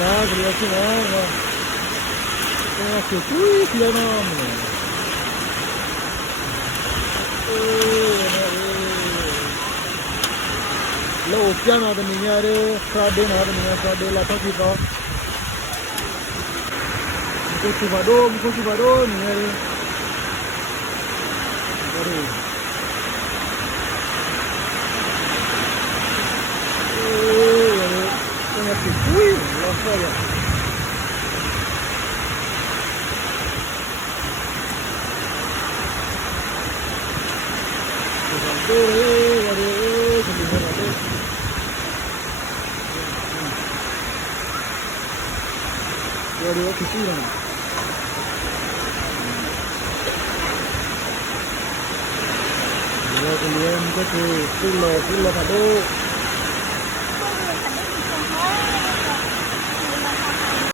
Nah, kreasi nah. Kreasi tuh dia nama. Lo piano ada ninyare, Friday ada ninyare Friday lah tak kita. Muka cibado ninyare. Baru. Kreasi tuh, apa ya? Waduh, kepikiran. Kemudian kita ke pulau kado.